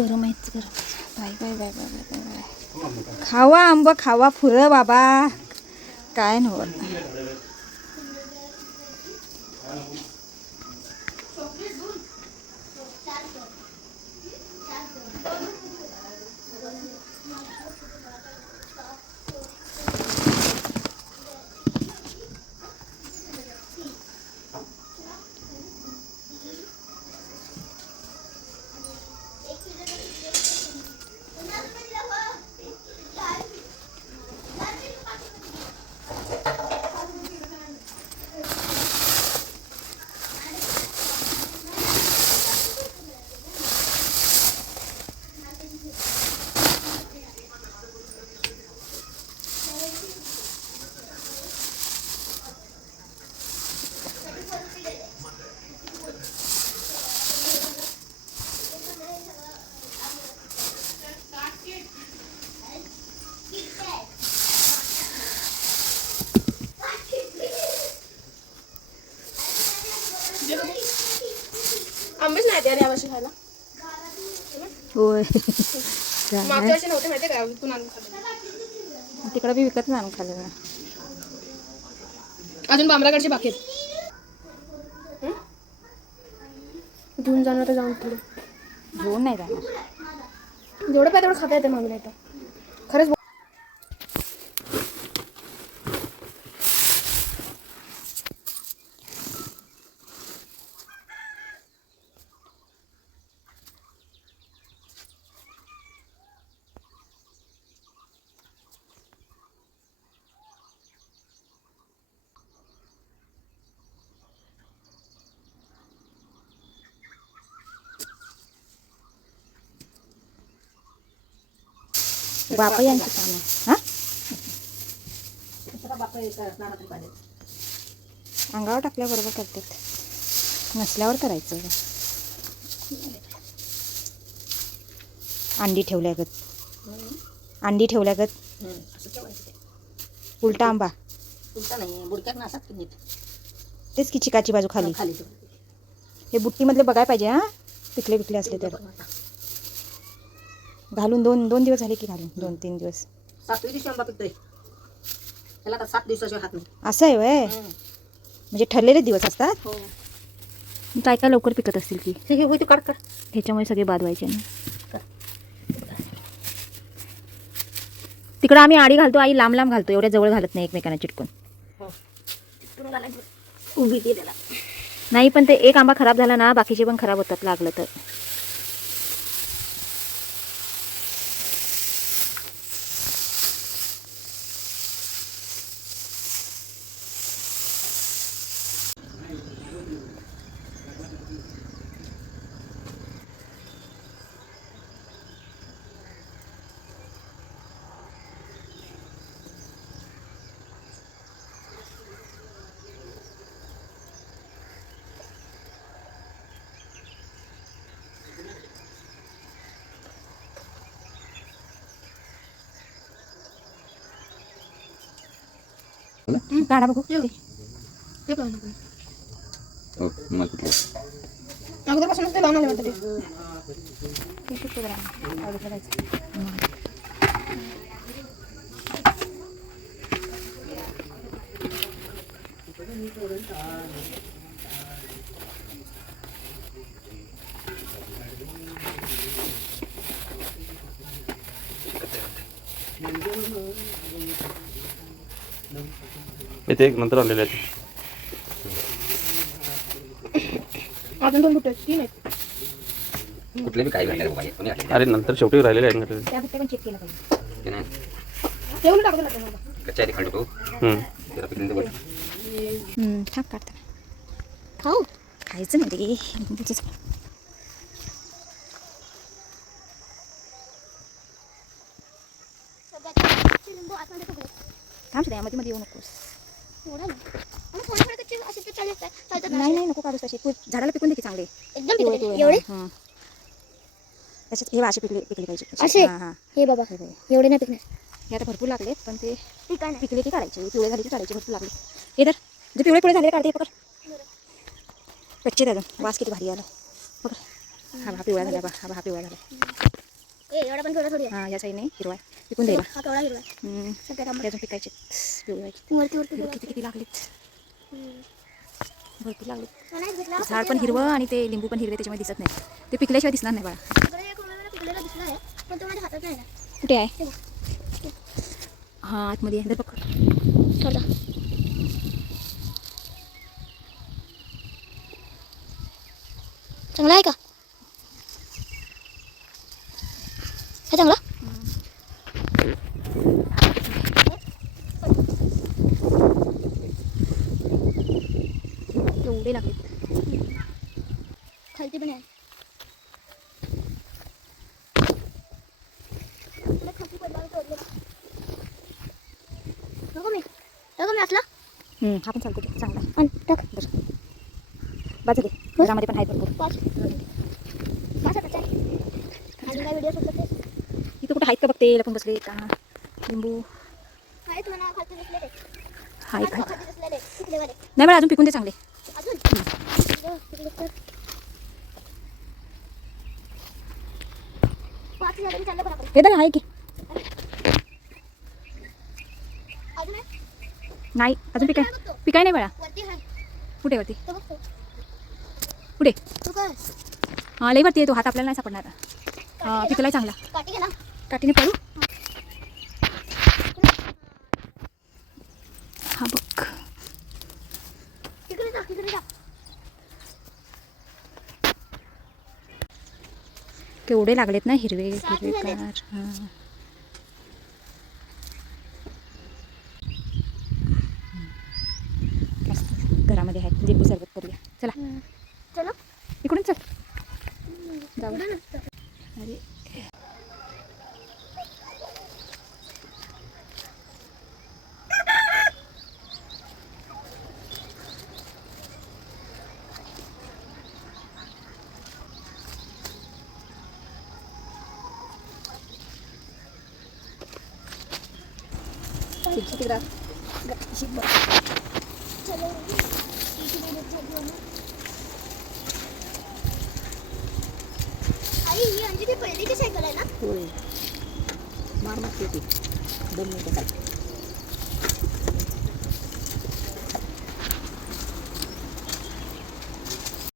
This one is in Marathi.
गरम आहेत गरम. Bye bye bye bye bye bye bye. खावा आंब खावा फुरं बाबा. काय नव्हतं. खायला. होय. मागच्या वर्षी नव्हते माहिती का? विकून आणून खाल्ले. तिकडं बी विकत नाही आणून खाल्लं मी. अजून बांबराकडचे बाकी आहेत. हं? घेऊन जाणार तर जाऊन थोडं घेऊन नाही जाणार. जेवढं पाहिजे तेवढं खाता येते मागून येतं बापा यांची कामं हा? अंगावर टाकल्याबरोबर करतात. नसल्यावर करायचं अंडी ठेवल्यागत अंडी ठेवल्यागत उलटा आंबा. उलटा नाही बुडक्यात नासात की नीट तेच की चिकाची बाजू खाली. खाली हे बुट्टीमधले बघायला पाहिजे हा? पिकले पिकले असले तर. घालून दोन दोन दिवस झाले की घालून दोन तीन दिवस. सातवी दिवशी आंबा पिकतोय. त्याला आता सात दिवसाशिवाय हात नाही. असं आहे वय? म्हणजे ठरलेले दिवस असतात? हो. काय काय लवकर पिकत असतील की? हे काढ काढ. ह्याच्यामुळे सगळे बाद व्हायचे ना. तिकडं आम्ही आडी घालतो आई लांब लांब घालतो एवढ्या जवळ घालत नाही एकमेकांना चिटकून. घालायचं उभी ती त्याला. नाही पण ते एक आंबा खराब झाला ना बाकीचे पण खराब होतात लागलं तर. काढा बघू ते पण नको. हो मला कुठलं अगोदरपासूनच ते लावून आले वाटतं ते इथे एक नंतर आलेले आहेत. अजून दोन बुट्टे तीन आहेत. कुठले बी काही घडले बाबा हे कोणी घडले अरे नंतर शेवटी राहिलेले आहेत ना त्या बुट्ट्या पण चेक केलं पाहिजे. ते नाही. तेवढं टाकू लागतं मला कच्च्या आधी खंड तो हम्म. त्याला पिकले बघ हम्म, थांब काढता. खाऊ. खायचं नाही रे उगीचच. थांब सध्या मध्ये मध्ये येऊ नकोस. नाही. नाही नको काढूस तशी तू झाडाला पिकून दे की चांगले. एवढे? हां. त्याच्यात हे असे पिकले पिकले पाहिजे. असे? हां बाबा हे. एवढे नाही पिकणार. हे आता भरपूर लागले पण ते पिकले की काढायचे. पिवळे झाले की काढायचे भरपूर लागले. हे तर जे पिवळे पिवळे झाले काढते पकड. कच्चे अजून वास किती भारी आला. पकड. हा हा पिवळा झाला बा हा हा पिवळा झाला. एवढा पण थोडी हा या साईडने हिरवा आहे. पिकून द्यायला हा केवढा हिरवा आहे. हम्म. सध्या थांबा. पिकायचे. पिवळायचे वरती वरती बघ हिरवा. किती किती लागलेत. हम्म. भरपूर लागलेत. नाही घेतला. झाड पण हिरवं आणि ते लिंबू पण हिरवे त्याच्यामध्ये दिसत नाही. ते पिकल्याशिवाय दिसणार नाही बाळा. इकडे एक उमेदवार पिकलेला दिसला आहे पण तो माझ्या हातात नाही ना कुठे आहे? हा आतमध्ये आहे. पकड. चला चांगला आहे का? हे चांगला एवढे लागलेत खालती पण आहे तुला खालती पडला आणि तोडलेला. नको मी नको मी असला हम्म, हा पण चालतो चांगला आहे. आणि टाक बरं बाजू दे घरामध्ये पण आहेत भरपूर पाच पाच आता चार अजून काय व्हिडिओ सुद्धा ते इथं कुठं आहेत का बघते लपून बसले का लिंबू नाही बरं अजून पिकून दे चांगले हे आहे की नाही अजून पिकाय पिकाय नाही बाळा आहे कुठे वरती कुठे हा लई वरती आहे तो हात आपल्याला नाही सापडणार हा पिकलाय चांगला काठी घे ना काठीने पडू हा बघ केवढे लागलेत ना हिरवे सात हिरवे झालेत. कार हा. मस्त. घरामध्ये आहेत लिंबू सरबत करूया. चला. चलो. इकडून चल. जाऊ पुढे नसतं. अरे चलो इकडे देत जा घेऊन. आई ही अंजी ती पहिलीची सायकल आहे ना होय मार मग दोन मिनिटं